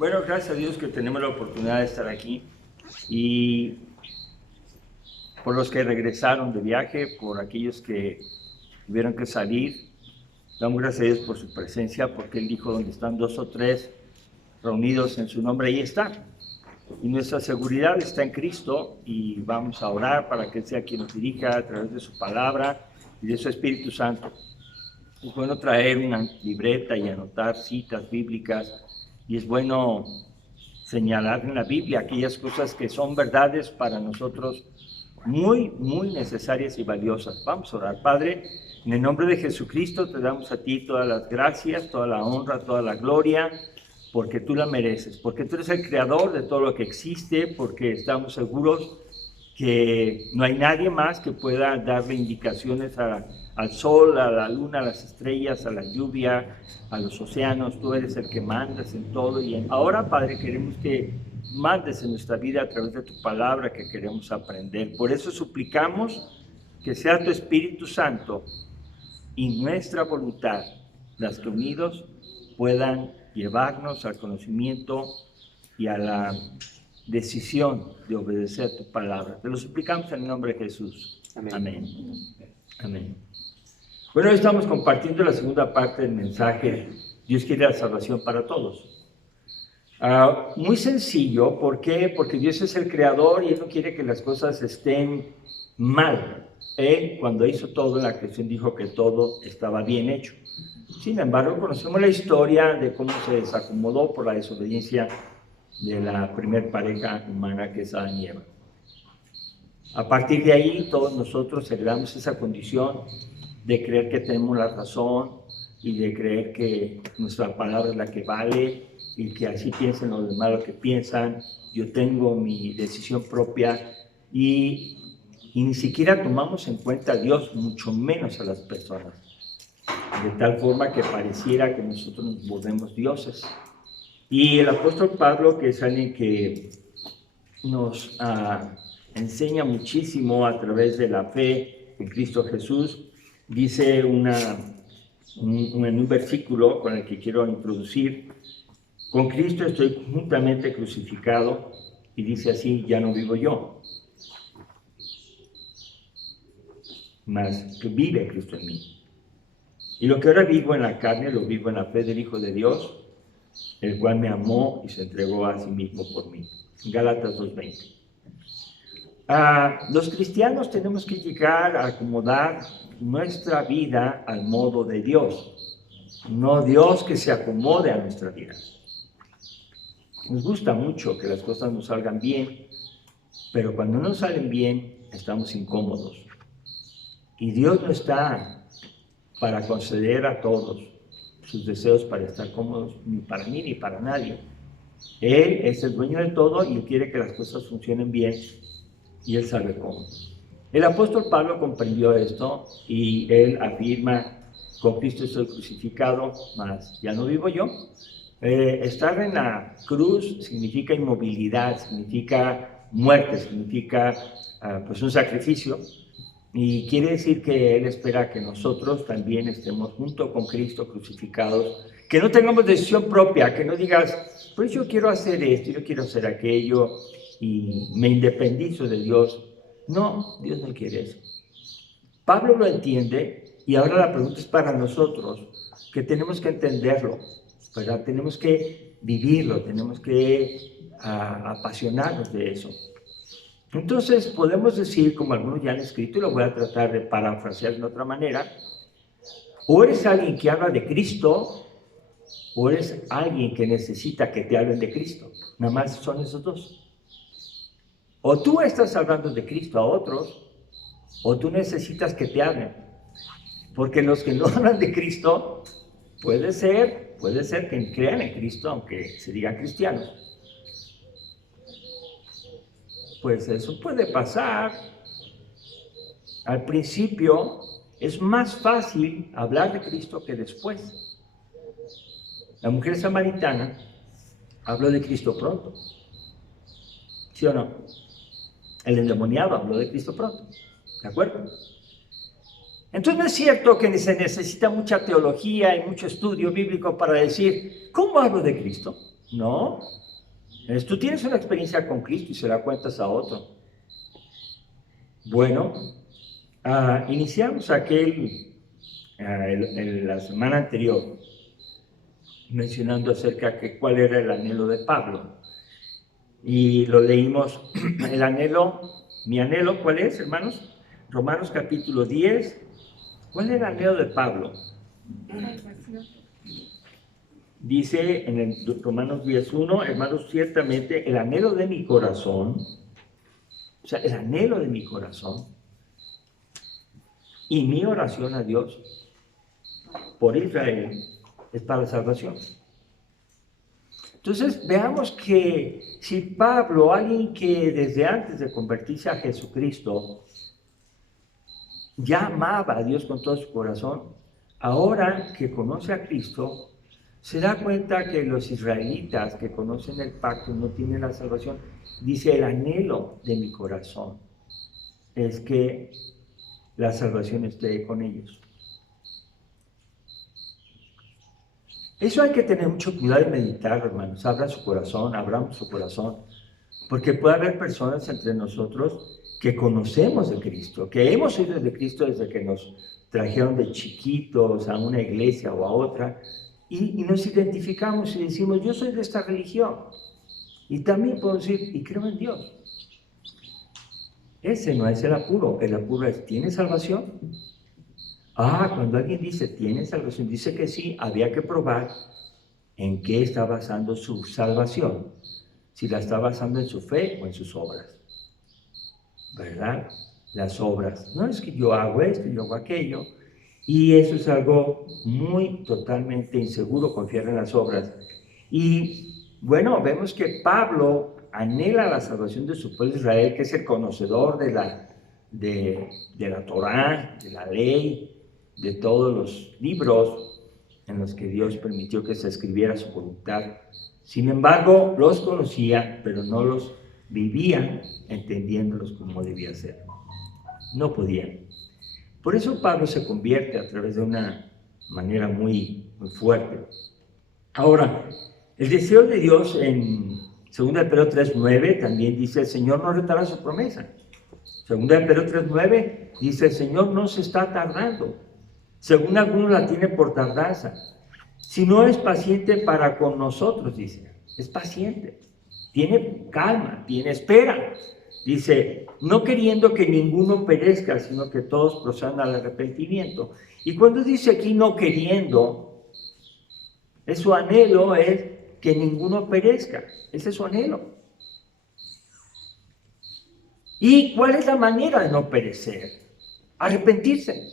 Bueno, gracias a Dios que tenemos la oportunidad de estar aquí y por los que regresaron de viaje, por aquellos que tuvieron que salir, damos gracias a Dios por su presencia, porque Él dijo, donde están dos o tres reunidos en su nombre, ahí están. Y nuestra seguridad está en Cristo y vamos a orar para que Él sea quien nos dirija a través de su palabra y de su Espíritu Santo. Es bueno traer una libreta y anotar citas bíblicas y es bueno señalar en la Biblia aquellas cosas que son verdades para nosotros muy necesarias y valiosas. Vamos a orar. Padre, en el nombre de Jesucristo te damos a ti todas las gracias, toda la honra, toda la gloria, porque tú la mereces, porque tú eres el creador de todo lo que existe, porque estamos seguros que no hay nadie más que pueda darle indicaciones al sol, a la luna, a las estrellas, a la lluvia, a los océanos. Tú eres el que mandas en todo. Y ahora, Padre, queremos que mandes en nuestra vida a través de tu palabra que queremos aprender. Por eso suplicamos que sea tu Espíritu Santo y nuestra voluntad las que unidos puedan llevarnos al conocimiento y a la decisión de obedecer tu palabra. Te lo suplicamos en el nombre de Jesús. Amén. Amén. Amén. Bueno, hoy estamos compartiendo la segunda parte del mensaje. Dios quiere la salvación para todos. Muy sencillo. ¿Por qué? Porque Dios es el creador y Él no quiere que las cosas estén mal. Él, cuando hizo todo en la creación, dijo que todo estaba bien hecho. Sin embargo, conocemos la historia de cómo se desacomodó por la desobediencia de la primer pareja humana, que es Adán y Eva. A partir de ahí, todos nosotros heredamos esa condición de creer que tenemos la razón y de creer que nuestra palabra es la que vale y que así piensen los demás lo que piensan. Yo tengo mi decisión propia y ni siquiera tomamos en cuenta a Dios, mucho menos a las personas, de tal forma que pareciera que nosotros nos volvemos dioses. Y el apóstol Pablo, que es alguien que nos enseña muchísimo a través de la fe en Cristo Jesús, dice en un versículo con el que quiero introducir: con Cristo estoy juntamente crucificado, y dice así: ya no vivo yo, mas que vive Cristo en mí. Y lo que ahora vivo en la carne, lo vivo en la fe del Hijo de Dios, el cual me amó y se entregó a sí mismo por mí. Gálatas 2:20. Los cristianos tenemos que llegar a acomodar nuestra vida al modo de Dios, no Dios que se acomode a nuestra vida. Nos gusta mucho que las cosas nos salgan bien, pero cuando no salen bien, estamos incómodos. Y Dios no está para conceder a todos sus deseos para estar cómodos, ni para mí ni para nadie. Él es el dueño de todo y Él quiere que las cosas funcionen bien y Él sabe cómo. El apóstol Pablo comprendió esto y él afirma: con Cristo estoy crucificado, mas ya no vivo yo. Estar en la cruz significa inmovilidad, significa muerte, significa pues un sacrificio. Y quiere decir que Él espera que nosotros también estemos junto con Cristo crucificados, que no tengamos decisión propia, que no digas, pues yo quiero hacer esto, yo quiero hacer aquello y me independizo de Dios. No, Dios no quiere eso. Pablo lo entiende y ahora la pregunta es para nosotros, que tenemos que entenderlo, ¿verdad? Tenemos que vivirlo, tenemos que apasionarnos de eso. Entonces podemos decir, como algunos ya han escrito, y lo voy a tratar de parafrasear de otra manera: o eres alguien que habla de Cristo, o eres alguien que necesita que te hablen de Cristo. Nada más son esos dos. O tú estás hablando de Cristo a otros, o tú necesitas que te hablen. Porque los que no hablan de Cristo, puede ser que crean en Cristo, aunque se digan cristianos. Pues eso puede pasar. Al principio es más fácil hablar de Cristo que después. La mujer samaritana habló de Cristo pronto, ¿sí o no? El endemoniado habló de Cristo pronto, ¿de acuerdo? Entonces no es cierto que se necesita mucha teología y mucho estudio bíblico para decir, ¿cómo hablo de Cristo? No. Tú tienes una experiencia con Cristo y se la cuentas a otro. Bueno, iniciamos la semana anterior mencionando acerca de cuál era el anhelo de Pablo. Y lo leímos, el anhelo, mi anhelo, ¿cuál es, hermanos? Romanos capítulo 10. ¿Cuál era el anhelo de Pablo? Dice en el Romanos 10:1, hermanos, ciertamente el anhelo de mi corazón, o sea, el anhelo de mi corazón y mi oración a Dios por Israel es para la salvación. Entonces, veamos que si Pablo, alguien que desde antes de convertirse a Jesucristo, ya amaba a Dios con todo su corazón, ahora que conoce a Cristo, se da cuenta que los israelitas que conocen el pacto no tienen la salvación. Dice, el anhelo de mi corazón es que la salvación esté con ellos. Eso hay que tener mucho cuidado de meditar, hermanos. Abramos su corazón, porque puede haber personas entre nosotros que conocemos de Cristo, que hemos oído de Cristo desde que nos trajeron de chiquitos a una iglesia o a otra, y nos identificamos y decimos, yo soy de esta religión. Y también podemos decir, y creo en Dios. Ese no es el apuro es, ¿tiene salvación? Cuando alguien dice, ¿tiene salvación? Dice que sí, había que probar en qué está basando su salvación. Si la está basando en su fe o en sus obras. ¿Verdad? Las obras. No es que yo hago esto, yo hago aquello. Y eso es algo muy totalmente inseguro, confiar en las obras. Y bueno, vemos que Pablo anhela la salvación de su pueblo Israel, que es el conocedor de la Torá, de la ley, de todos los libros en los que Dios permitió que se escribiera su voluntad. Sin embargo, los conocía, pero no los vivía entendiéndolos como debía ser. No podían. Por eso Pablo se convierte a través de una manera muy, muy fuerte. Ahora, el deseo de Dios en 2 Pedro 3:9 también dice, el Señor no retará su promesa. 2 Pedro 3:9 dice, el Señor no se está tardando, según algunos la tiene por tardanza, sino es paciente para con nosotros, dice, es paciente, tiene calma, tiene espera. Dice, no queriendo que ninguno perezca, sino que todos procedan al arrepentimiento. Y cuando dice aquí no queriendo, su anhelo es que ninguno perezca. Ese es su anhelo. ¿Y cuál es la manera de no perecer? Arrepentirse.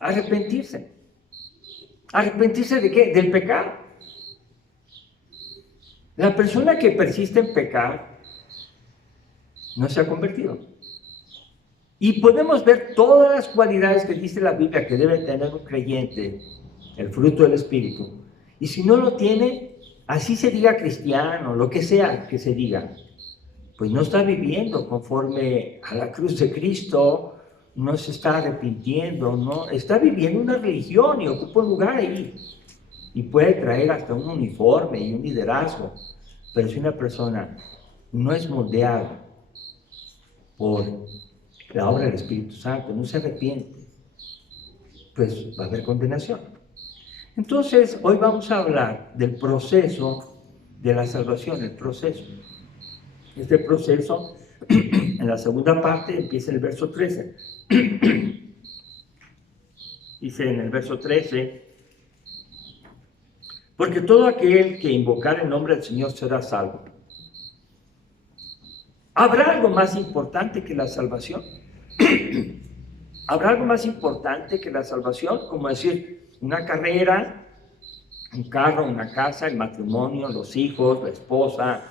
Arrepentirse. ¿Arrepentirse de qué? Del pecado. La persona que persiste en pecar no se ha convertido. Y podemos ver todas las cualidades que dice la Biblia que debe tener un creyente, el fruto del Espíritu. Y si no lo tiene, así se diga cristiano, lo que sea que se diga, pues no está viviendo conforme a la cruz de Cristo, no se está arrepintiendo, no está viviendo una religión y ocupa un lugar ahí. Y puede traer hasta un uniforme y un liderazgo. Pero si una persona no es moldeada por la obra del Espíritu Santo, no se arrepiente, pues va a haber condenación. Entonces, hoy vamos a hablar del proceso de la salvación, el proceso. Este proceso, en la segunda parte, empieza en el verso 13. Dice en el verso 13, porque todo aquel que invocar el nombre del Señor será salvo. ¿Habrá algo más importante que la salvación? ¿Habrá algo más importante que la salvación? Como decir, una carrera, un carro, una casa, el matrimonio, los hijos, la esposa,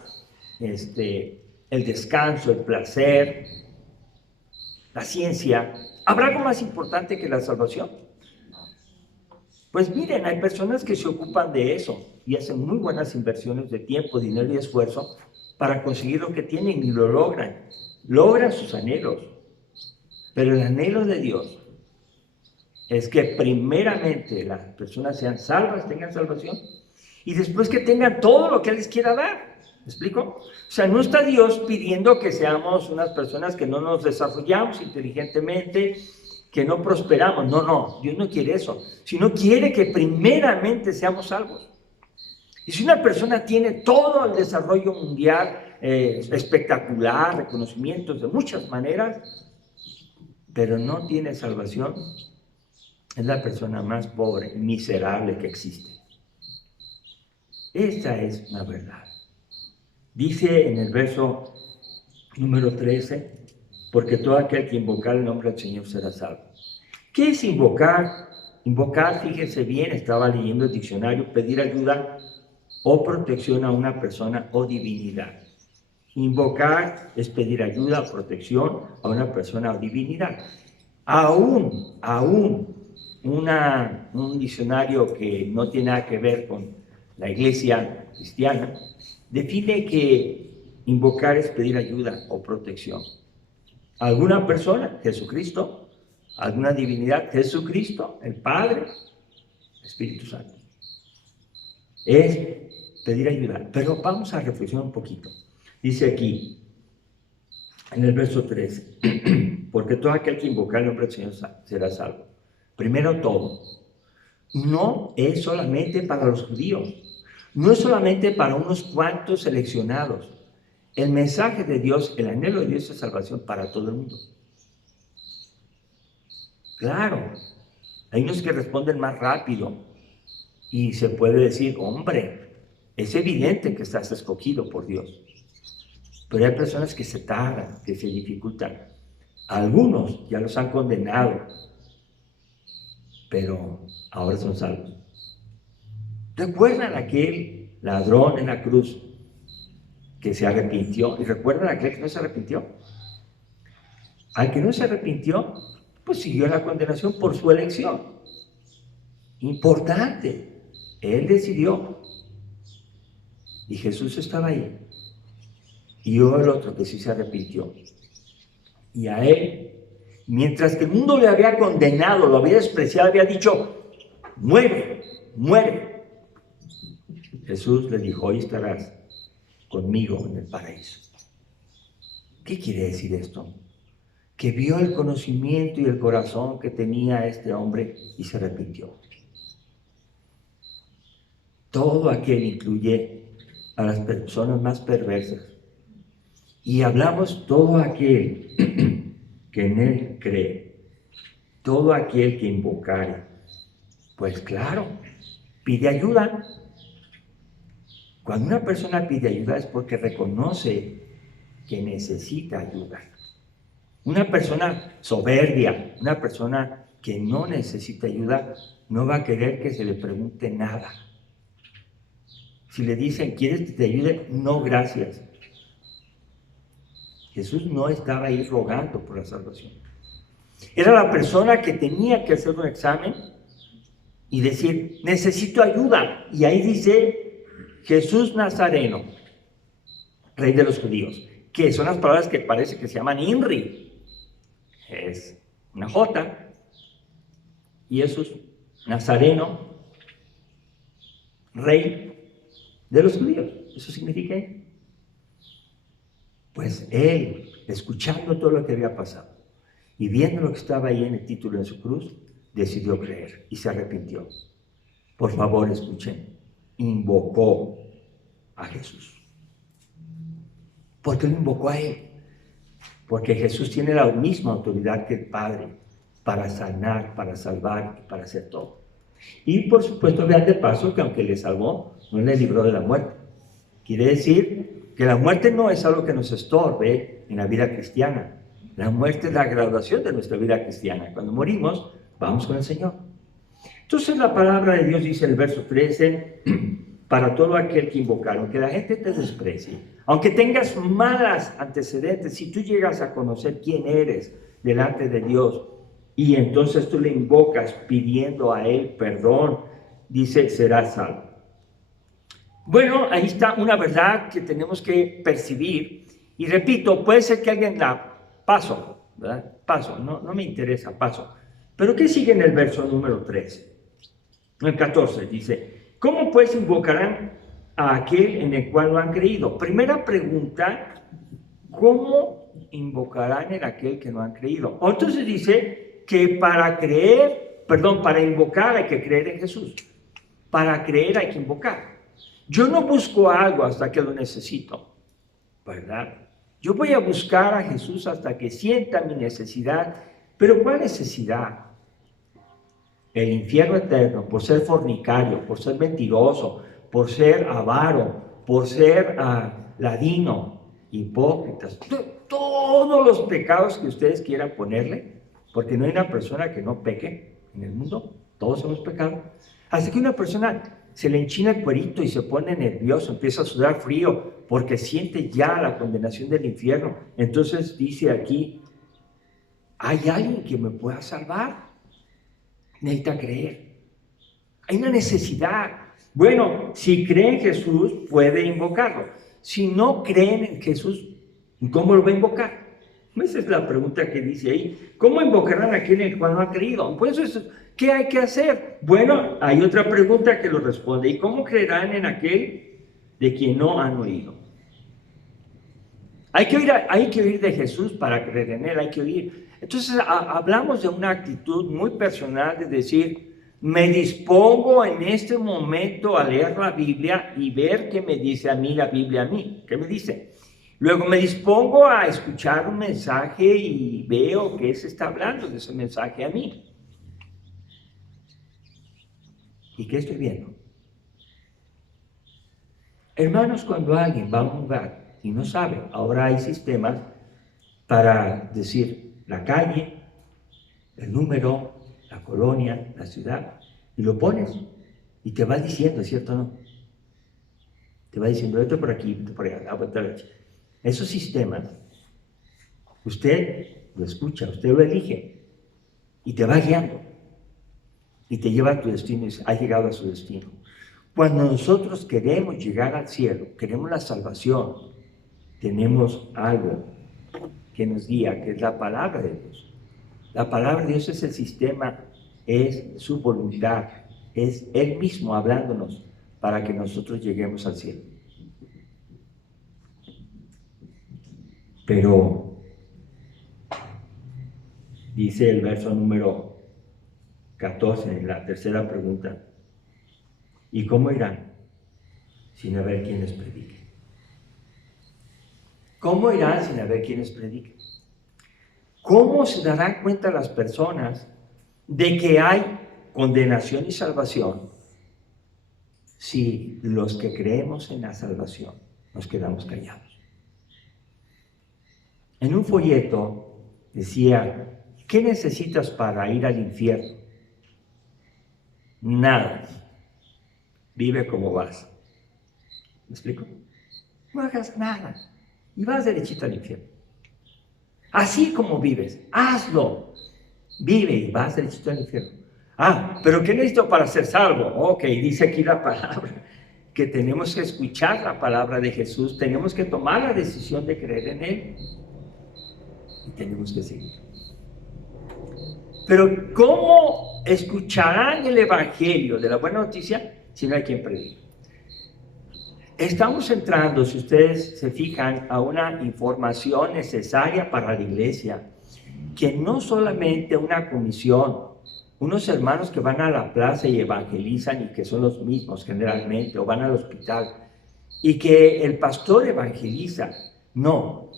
el descanso, el placer, la ciencia. ¿Habrá algo más importante que la salvación? Pues miren, hay personas que se ocupan de eso y hacen muy buenas inversiones de tiempo, dinero y esfuerzo para conseguir lo que tienen y lo logran sus anhelos. Pero el anhelo de Dios es que primeramente las personas sean salvas, tengan salvación, y después que tengan todo lo que Él les quiera dar. ¿Me explico? O sea, no está Dios pidiendo que seamos unas personas que no nos desarrollamos inteligentemente, que no prosperamos. No, no, Dios no quiere eso, sino quiere que primeramente seamos salvos. Y si una persona tiene todo el desarrollo mundial, espectacular, reconocimientos de muchas maneras, pero no tiene salvación, es la persona más pobre y miserable que existe. Esta es una verdad. Dice en el verso número 13, porque todo aquel que invocar el nombre del Señor será salvo. ¿Qué es invocar? Invocar, fíjense bien, estaba leyendo el diccionario, pedir ayuda o protección a una persona o divinidad. Invocar es pedir ayuda o protección a una persona o divinidad. Aún un diccionario que no tiene nada que ver con la iglesia cristiana define que invocar es pedir ayuda o protección. ¿Alguna persona? Jesucristo. ¿Alguna divinidad? Jesucristo, el Padre, el Espíritu Santo. Es pedir ayuda. Pero vamos a reflexionar un poquito. Dice aquí, en el verso 13, porque todo aquel que invocar el nombre del Señor será salvo. Primero todo, no es solamente para los judíos, no es solamente para unos cuantos seleccionados. El mensaje de Dios, el anhelo de Dios es salvación para todo el mundo. Claro, hay unos que responden más rápido y se puede decir, hombre, es evidente que estás escogido por Dios. Pero hay personas que se tardan, que se dificultan. Algunos ya los han condenado, pero ahora son salvos. ¿Recuerdan aquel ladrón en la cruz que se arrepintió? ¿Y recuerdan aquel que no se arrepintió? Al que no se arrepintió, pues siguió la condenación por su elección. Importante. Él decidió. Y Jesús estaba ahí. Y yo el otro que sí se arrepintió. Y a él, mientras que el mundo le había condenado, lo había despreciado, había dicho, muere, muere. Jesús le dijo, hoy estarás conmigo en el paraíso. ¿Qué quiere decir esto? Que vio el conocimiento y el corazón que tenía este hombre y se arrepintió. Todo aquel incluye a las personas más perversas. Y hablamos todo aquel que en él cree, todo aquel que invocare. Pues claro, pide ayuda. Cuando una persona pide ayuda es porque reconoce que necesita ayuda. Una persona soberbia, una persona que no necesita ayuda, no va a querer que se le pregunte nada. Si le dicen, ¿quieres que te ayude? No, gracias. Jesús no estaba ahí rogando por la salvación. Era la persona que tenía que hacer un examen y decir, necesito ayuda. Y ahí dice, Jesús Nazareno, Rey de los judíos, que son las palabras que parece que se llaman INRI. Es una J. Y Jesús Nazareno, Rey de los judíos. Eso significa, pues él, escuchando todo lo que había pasado y viendo lo que estaba ahí en el título de su cruz, decidió creer y se arrepintió. Por favor, escuchen, invocó a Jesús. ¿Por qué lo invocó a él? Porque Jesús tiene la misma autoridad que el Padre para sanar, para salvar y para hacer todo. Y por supuesto, vean de paso que aunque le salvó, no le libró de la muerte. Quiere decir que la muerte no es algo que nos estorbe en la vida cristiana. La muerte es la graduación de nuestra vida cristiana. Cuando morimos, vamos con el Señor. Entonces la palabra de Dios dice en el verso 13, para todo aquel que invocar, aunque la gente te desprecie, aunque tengas malas antecedentes, si tú llegas a conocer quién eres delante de Dios y entonces tú le invocas pidiendo a Él perdón, dice, serás salvo. Bueno, ahí está una verdad que tenemos que percibir. Y repito, puede ser que alguien la paso, ¿verdad? Paso, no me interesa, paso. Pero ¿qué sigue en el verso número 13? En el 14 dice, ¿Cómo pues invocarán a aquel en el cual no han creído? Primera pregunta, ¿cómo invocarán en aquel que no han creído? O entonces dice que para invocar hay que creer en Jesús. Para creer hay que invocar. Yo no busco algo hasta que lo necesito, ¿verdad? Yo voy a buscar a Jesús hasta que sienta mi necesidad. ¿Pero cuál necesidad? El infierno eterno, por ser fornicario, por ser mentiroso, por ser avaro, por ser ladino, hipócritas, todos los pecados que ustedes quieran ponerle, porque no hay una persona que no peque en el mundo, todos hemos pecado. Así que una persona se le enchina el cuerito y se pone nervioso, empieza a sudar frío porque siente ya la condenación del infierno. Entonces dice aquí, hay alguien que me pueda salvar. Necesita creer. Hay una necesidad. Bueno, si cree en Jesús, puede invocarlo. Si no creen en Jesús, ¿cómo lo va a invocar? Esa es la pregunta que dice ahí. ¿Cómo invocarán a aquel en el cual no ha creído? Pues, ¿qué hay que hacer? Bueno, hay otra pregunta que lo responde. ¿Y cómo creerán en aquel de quien no han oído? Hay que oír de Jesús para creer en él, hay que oír. Entonces hablamos de una actitud muy personal de decir, me dispongo en este momento a leer la Biblia y ver qué me dice a mí la Biblia a mí. ¿Qué me dice? Luego me dispongo a escuchar un mensaje y veo qué se está hablando de ese mensaje a mí. ¿Y qué estoy viendo? Hermanos, cuando alguien va a un lugar y no sabe, ahora hay sistemas para decir la calle, el número, la colonia, la ciudad, y lo pones y te va diciendo, ¿cierto o no? Te va diciendo, esto por aquí, esto por allá, esos sistemas, usted lo escucha, usted lo elige y te va guiando y te lleva a tu destino y ha llegado a su destino. Cuando nosotros queremos llegar al cielo, queremos la salvación, tenemos algo que nos guía, que es la palabra de Dios. La palabra de Dios es el sistema, es su voluntad, es Él mismo hablándonos para que nosotros lleguemos al cielo. Pero dice el verso número 14, en la tercera pregunta, ¿y cómo irán sin haber quien les predique? ¿Cómo irán sin haber quien les predique? ¿Cómo se darán cuenta las personas de que hay condenación y salvación si los que creemos en la salvación nos quedamos callados? En un folleto decía, ¿qué necesitas para ir al infierno? Nada. Vive como vas. ¿Me explico? No hagas nada y vas derechito al infierno. Así como vives, hazlo. Vive y vas derechito al infierno. Pero ¿qué necesito para ser salvo? Ok, dice aquí la palabra, que tenemos que escuchar la palabra de Jesús, tenemos que tomar la decisión de creer en Él y tenemos que seguir. Pero ¿cómo escucharán el evangelio de la buena noticia si no hay quien predique? Estamos entrando, si ustedes se fijan, a una información necesaria para la iglesia, que no solamente una comisión, unos hermanos que van a la plaza y evangelizan y que son los mismos generalmente, o van al hospital, y que el pastor evangeliza. No,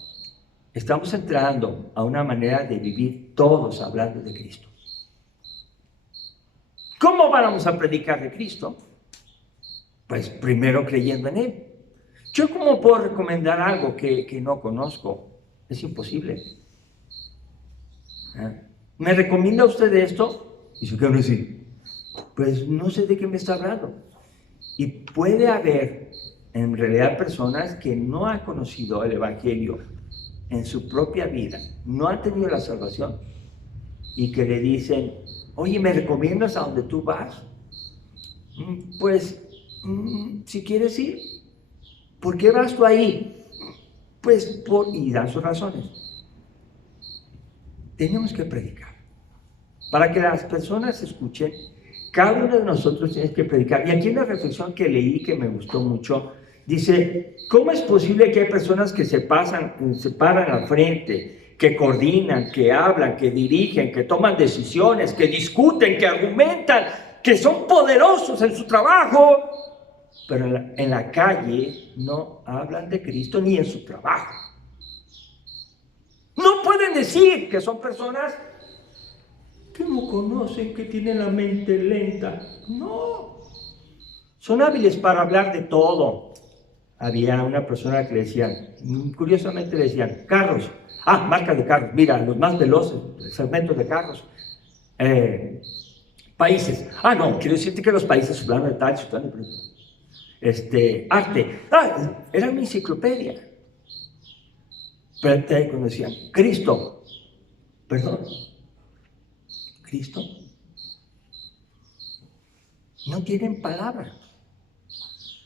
estamos entrando a una manera de vivir todos hablando de Cristo. ¿Cómo vamos a predicar de Cristo? Pues primero creyendo en Él. ¿Yo cómo puedo recomendar algo que no conozco? Es imposible. ¿Me recomienda usted esto? Y si no, sí. Pues no sé de qué me está hablando. Y puede haber en realidad personas que no han conocido el Evangelio en su propia vida, no han tenido la salvación y que le dicen, oye, ¿me recomiendas a donde tú vas? Pues, si quieres ir. ¿Por qué vas tú ahí? Pues, y dan sus razones. Tenemos que predicar para que las personas escuchen Cada uno de nosotros tiene que predicar. Y aquí en la reflexión que leí, que me gustó mucho, dice, ¿cómo es posible que hay personas que se paran al frente, que coordinan, que hablan, que dirigen, que toman decisiones, que discuten, que argumentan, que son poderosos en su trabajo, pero en la calle no hablan de Cristo ni en su trabajo? No pueden decir que son personas que no conocen, que tienen la mente lenta. No, son hábiles para hablar de todo. Había una persona que le decían, curiosamente le decían, carros, marcas de carros, mira, los más veloces, segmentos de carros, países, no, quiero decirte que los países fulano de tal, arte, era una enciclopedia. Pero cuando decían, Cristo, perdón, Cristo, no tienen palabra,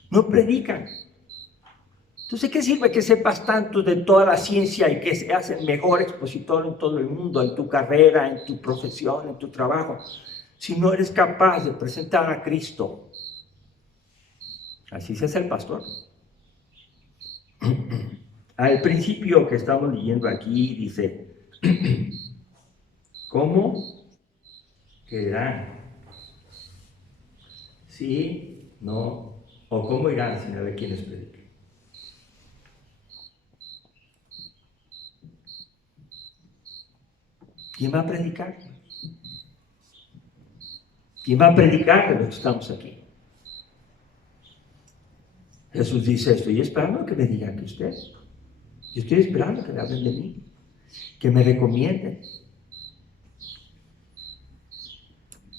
no predican. Entonces, ¿qué sirve que sepas tanto de toda la ciencia y que seas el mejor expositor en todo el mundo, en tu carrera, en tu profesión, en tu trabajo, si no eres capaz de presentar a Cristo? Así se hace el pastor. Al principio que estamos leyendo aquí dice, ¿cómo quedarán? ¿Sí? ¿No? ¿O cómo irán sin haber quienes prediquen? ¿Quién va a predicar? ¿Quién va a predicar de los que estamos aquí? Jesús dice, estoy esperando que me digan que usted. Yo estoy esperando que me hablen de mí, que me recomienden.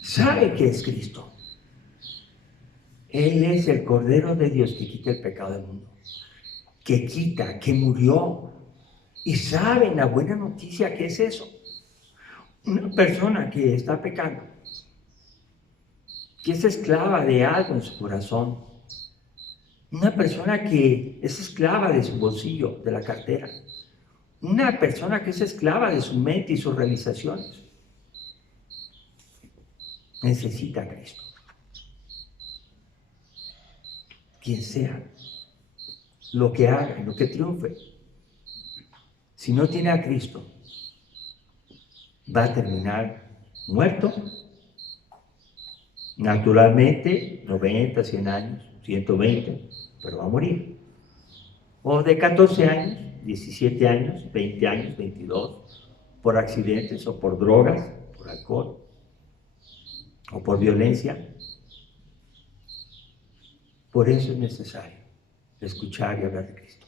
¿Sabe qué es Cristo? Él es el Cordero de Dios que quita el pecado del mundo, que quita, que murió. Y saben la buena noticia que es eso. Una persona que está pecando, que es esclava de algo en su corazón, una persona que es esclava de su bolsillo, de la cartera, una persona que es esclava de su mente y sus realizaciones, necesita a Cristo. Quien sea, lo que haga, lo que triunfe, si no tiene a Cristo, va a terminar muerto, naturalmente, 90, 100 años, 120, pero va a morir. O de 14 años, 17 años, 20 años, 22, por accidentes o por drogas, por alcohol, o por violencia. Por eso es necesario escuchar y hablar de Cristo.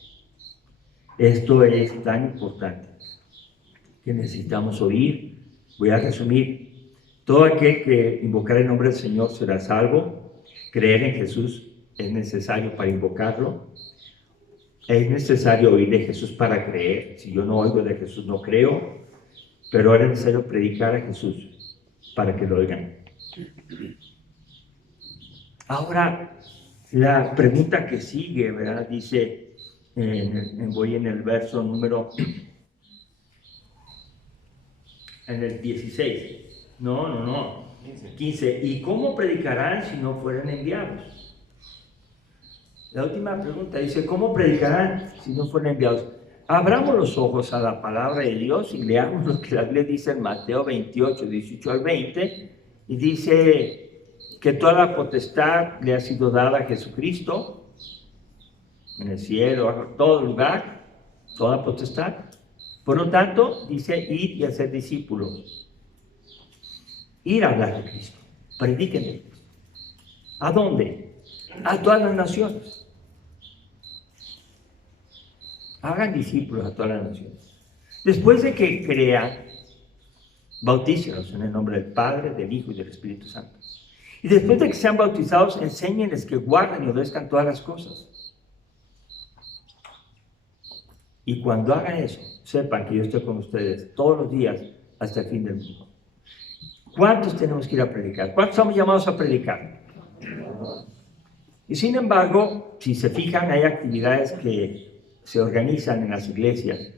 Esto es tan importante que necesitamos oír. Voy a resumir. Todo aquel que invocar el nombre del Señor será salvo. Creer en Jesús es necesario para invocarlo. Es necesario oír de Jesús para creer. Si yo no oigo de Jesús, no creo. Pero ahora es necesario predicar a Jesús para que lo oigan. Ahora, la pregunta que sigue, ¿verdad? Dice, voy en el verso número, en el 16. No. 15. ¿Y cómo predicarán si no fueran enviados? La última pregunta dice, ¿cómo predicarán si no fueran enviados? Abramos los ojos a la palabra de Dios y leamos lo que la Biblia dice en Mateo 28, 18 al 20, y dice que toda la potestad le ha sido dada a Jesucristo, en el cielo, en todo lugar, toda potestad. Por lo tanto, dice, ir y hacer discípulos. Ir a hablar de Cristo, prediquen de Cristo. ¿A dónde? A todas las naciones. Hagan discípulos a todas las naciones. Después de que crean, bautícenlos en el nombre del Padre, del Hijo y del Espíritu Santo. Y después de que sean bautizados, enséñenles que guarden y obedezcan todas las cosas. Y cuando hagan eso, sepan que yo estoy con ustedes todos los días hasta el fin del mundo. ¿Cuántos tenemos que ir a predicar? ¿Cuántos estamos llamados a predicar? Y sin embargo, si se fijan, hay actividades que se organizan en las iglesias,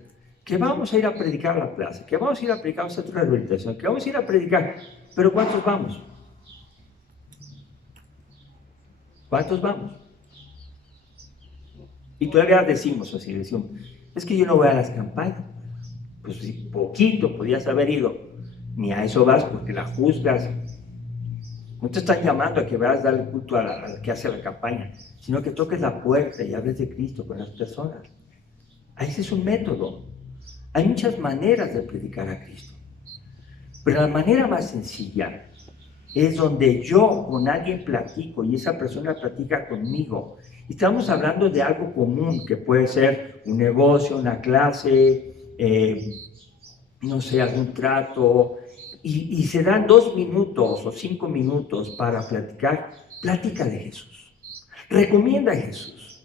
que vamos a ir a predicar a la plaza, que vamos a ir a predicar a un centro de rehabilitación, que vamos a ir a predicar, pero ¿cuántos vamos? ¿Cuántos vamos? Y todavía decimos, es que yo no voy a las campañas. Pues sí, poquito podías haber ido. Ni a eso vas porque la juzgas. No te están llamando a que vayas a darle culto al que hace la campaña, sino que toques la puerta y hables de Cristo con las personas. Ese es un método. Hay muchas maneras de predicar a Cristo. Pero la manera más sencilla es donde yo con alguien platico y esa persona platica conmigo. Estamos hablando de algo común, que puede ser un negocio, una clase, no sé, algún trato, y se dan 2 minutos o 5 minutos para platicar. Plática de Jesús. Recomienda a Jesús.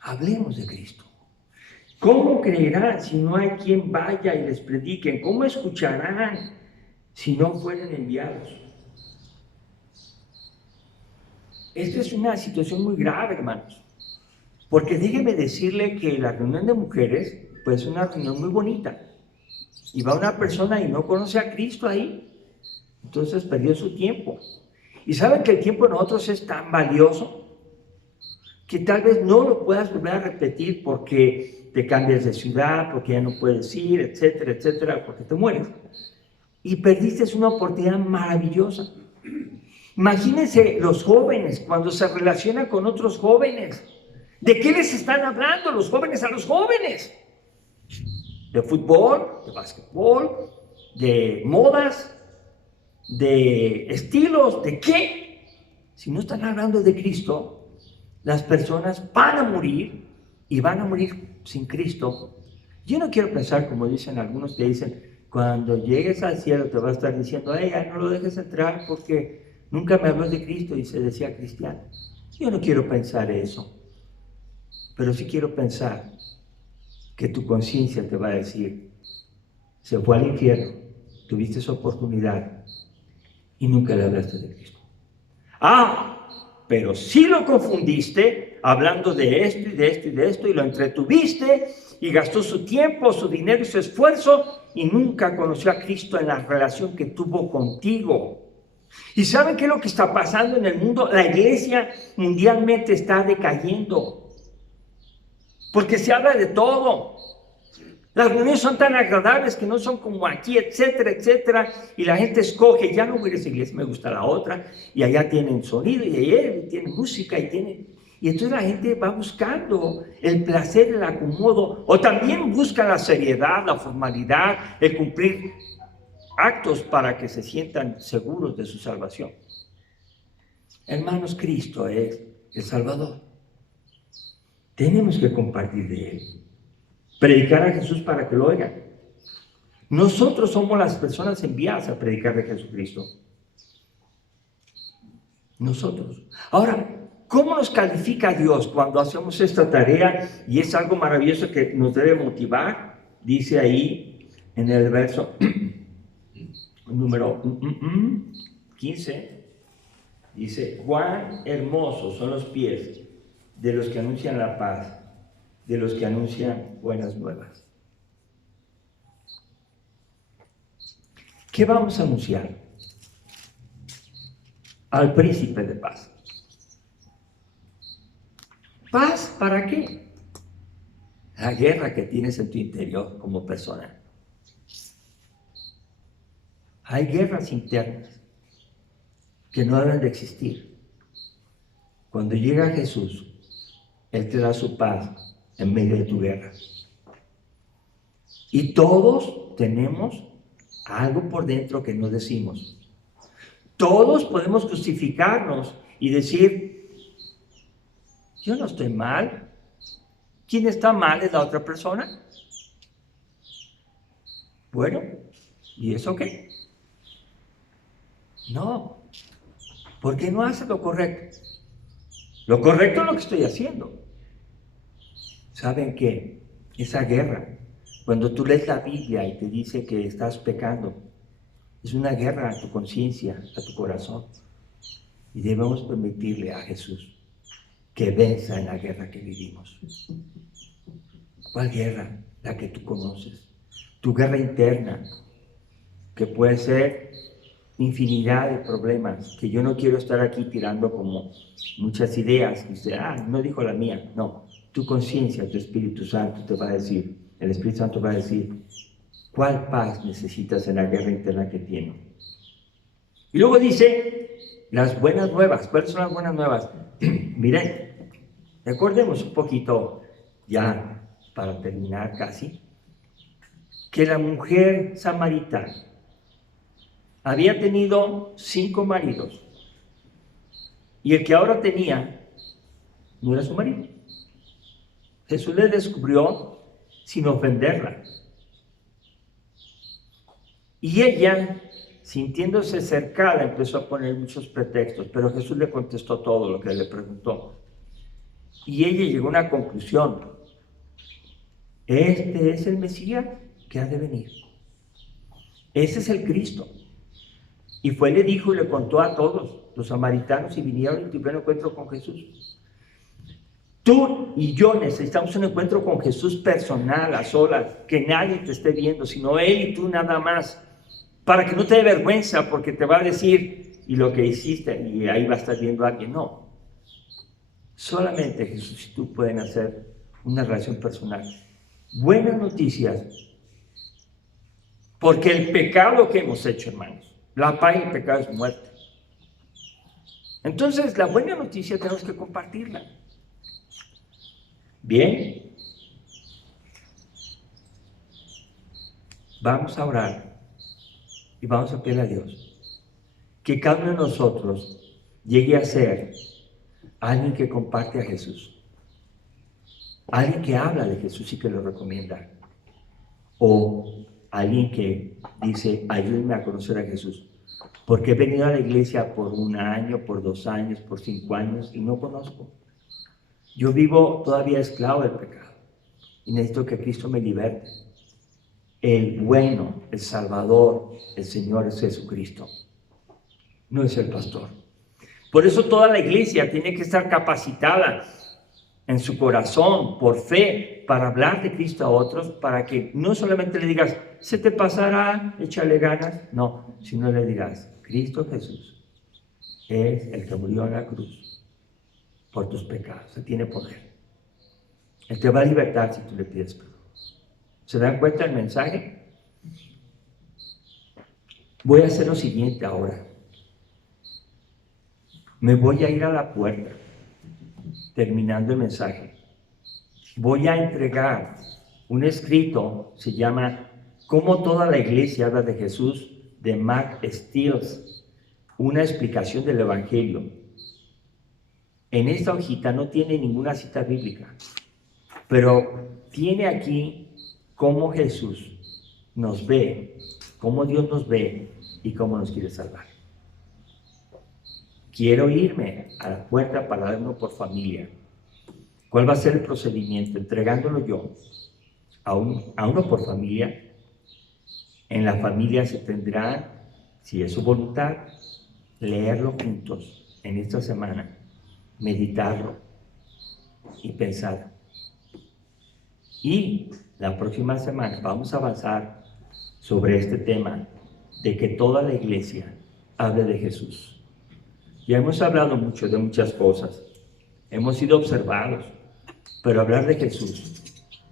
Hablemos de Cristo. ¿Cómo creerán si no hay quien vaya y les predique? ¿Cómo escucharán si no fueren enviados? Esta es una situación muy grave, hermanos. Porque déjeme decirle que la reunión de mujeres, pues es una reunión muy bonita. Y va una persona y no conoce a Cristo ahí. Entonces perdió su tiempo. Y saben que el tiempo de nosotros es tan valioso que tal vez no lo puedas volver a repetir porque te cambias de ciudad, porque ya no puedes ir, etcétera, etcétera, porque te mueres. Y perdiste una oportunidad maravillosa. Imagínense los jóvenes cuando se relacionan con otros jóvenes. ¿De qué les están hablando los jóvenes a los jóvenes? De fútbol, de básquetbol, de modas, de estilos, ¿de qué? Si no están hablando de Cristo, las personas van a morir y van a morir sin Cristo. Yo no quiero pensar, como dicen algunos que dicen, cuando llegues al cielo te va a estar diciendo, no lo dejes entrar porque nunca me habló de Cristo y se decía cristiano. Yo no quiero pensar eso, pero sí quiero pensar que tu conciencia te va a decir, se fue al infierno, tuviste esa oportunidad y nunca le hablaste de Cristo. Pero sí lo confundiste hablando de esto y de esto y de esto y lo entretuviste y gastó su tiempo, su dinero y su esfuerzo y nunca conoció a Cristo en la relación que tuvo contigo. ¿Y saben qué es lo que está pasando en el mundo? La iglesia mundialmente está decayendo porque se habla de todo. Las reuniones son tan agradables que no son como aquí, etcétera, etcétera. Y la gente escoge, ya no voy a esa iglesia, me gusta la otra. Y allá tienen sonido, y allá tienen música, y entonces la gente va buscando el placer, el acomodo. O también busca la seriedad, la formalidad, el cumplir actos para que se sientan seguros de su salvación. Hermanos, Cristo es el Salvador. Tenemos que compartir de Él. Predicar a Jesús para que lo oigan. Nosotros somos las personas enviadas a predicar de Jesucristo. Nosotros. Ahora, ¿cómo nos califica Dios cuando hacemos esta tarea? Y es algo maravilloso que nos debe motivar. Dice ahí en el verso número 15. Dice, cuán hermosos son los pies de los que anuncian la paz, de los que anuncian buenas nuevas. ¿Qué vamos a anunciar? Al príncipe de paz. ¿Paz para qué? La guerra que tienes en tu interior como persona. Hay guerras internas que no deben de existir. Cuando llega Jesús, Él te da su paz en medio de tu guerra. Y todos tenemos algo por dentro que no decimos. Todos podemos justificarnos y decir, yo no estoy mal. ¿Quién está mal es la otra persona? Bueno, ¿y eso qué? No, porque no hace lo correcto. Lo correcto es lo que estoy haciendo. ¿Saben qué? Esa guerra, cuando tú lees la Biblia y te dice que estás pecando, es una guerra a tu conciencia, a tu corazón. Y debemos permitirle a Jesús que venza en la guerra que vivimos. ¿Cuál guerra? La que tú conoces. Tu guerra interna, que puede ser infinidad de problemas, que yo no quiero estar aquí tirando como muchas ideas, y usted, no dijo la mía. No, tu conciencia, tu Espíritu Santo te va a decir, el Espíritu Santo va a decir, ¿cuál paz necesitas en la guerra interna que tienes? Y luego dice, las buenas nuevas. ¿Cuáles son las buenas nuevas? Miren, recordemos un poquito, ya para terminar casi, que la mujer samaritana había tenido 5 maridos y el que ahora tenía no era su marido. Jesús le descubrió sin ofenderla. Y ella, sintiéndose cercada, empezó a poner muchos pretextos, pero Jesús le contestó todo lo que le preguntó. Y ella llegó a una conclusión: este es el Mesías que ha de venir. Ese es el Cristo. Y fue, le dijo y le contó a todos los samaritanos y vinieron y tuvieron un encuentro con Jesús. Tú y yo necesitamos un encuentro con Jesús personal, a solas, que nadie te esté viendo, sino Él y tú nada más, para que no te dé vergüenza, porque te va a decir, y lo que hiciste, y ahí va a estar viendo a alguien. No, solamente Jesús y tú pueden hacer una relación personal. Buenas noticias, porque el pecado que hemos hecho, hermanos, la paga del pecado es muerte. Entonces, la buena noticia tenemos que compartirla. Bien, vamos a orar y vamos a pedirle a Dios que cada uno de nosotros llegue a ser alguien que comparte a Jesús, alguien que habla de Jesús y que lo recomienda, o alguien que dice, ayúdenme a conocer a Jesús, porque he venido a la iglesia por 1 año, por 2 años, por 5 años y no conozco. Yo vivo todavía esclavo del pecado y necesito que Cristo me liberte. El bueno, el Salvador, el Señor es Jesucristo, no es el pastor. Por eso toda la iglesia tiene que estar capacitada en su corazón, por fe, para hablar de Cristo a otros, para que no solamente le digas, se te pasará, échale ganas, no, sino le digas, Cristo Jesús es el que murió en la cruz por tus pecados, Él tiene poder. Él te va a libertar si tú le pides perdón. ¿Se dan cuenta del mensaje? Voy a hacer lo siguiente ahora. Me voy a ir a la puerta, terminando el mensaje. Voy a entregar un escrito, se llama Cómo toda la iglesia habla de Jesús, de Mark Stiles, una explicación del Evangelio. En esta hojita no tiene ninguna cita bíblica, pero tiene aquí cómo Jesús nos ve, cómo Dios nos ve y cómo nos quiere salvar. Quiero irme a la puerta para dar uno por familia. ¿Cuál va a ser el procedimiento? Entregándolo yo a uno por familia. En la familia se tendrá, si es su voluntad, leerlo juntos en esta semana, meditarlo y pensar. Y la próxima semana vamos a avanzar sobre este tema de que toda la iglesia hable de Jesús. Ya hemos hablado mucho de muchas cosas, hemos sido observados, pero hablar de Jesús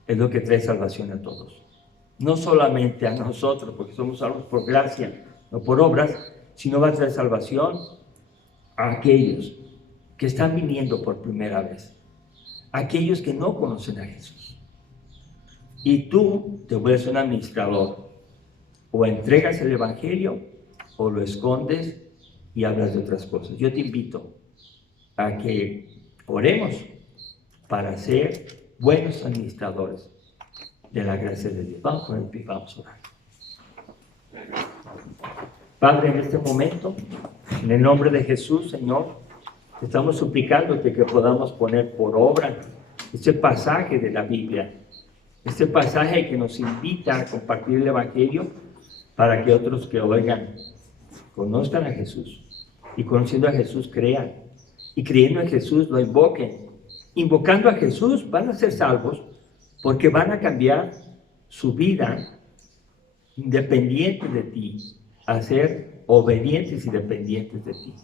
es lo que trae salvación a todos. No solamente a nosotros, porque somos salvos por gracia, no por obras, sino va a traer salvación a aquellos que están viniendo por primera vez, a aquellos que no conocen a Jesús. Y tú te vuelves un administrador, o entregas el Evangelio, o lo escondes y hablas de otras cosas. Yo te invito a que oremos para ser buenos administradores de la gracia de Dios. Vamos con el pie, vamos a orar. Padre, en este momento, en el nombre de Jesús, Señor, estamos suplicándote que podamos poner por obra este pasaje de la Biblia, este pasaje que nos invita a compartir el Evangelio para que otros que oigan conozcan a Jesús y conociendo a Jesús crean y creyendo en Jesús lo invoquen. Invocando a Jesús van a ser salvos porque van a cambiar su vida independiente de ti, a ser obedientes y dependientes de ti.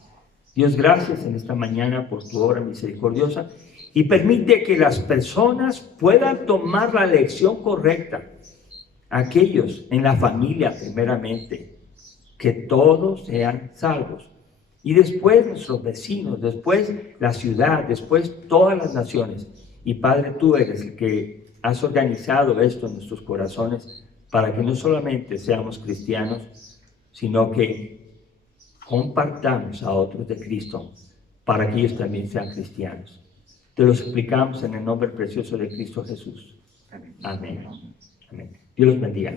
Dios, gracias en esta mañana por tu obra misericordiosa y permite que las personas puedan tomar la lección correcta. Aquellos en la familia primeramente, que todos sean salvos. Y después nuestros vecinos, después la ciudad, después todas las naciones. Y Padre, tú eres el que has organizado esto en nuestros corazones para que no solamente seamos cristianos, sino que compartamos a otros de Cristo para que ellos también sean cristianos. Te lo suplicamos en el nombre precioso de Cristo Jesús. Amén. Amén. Dios los bendiga.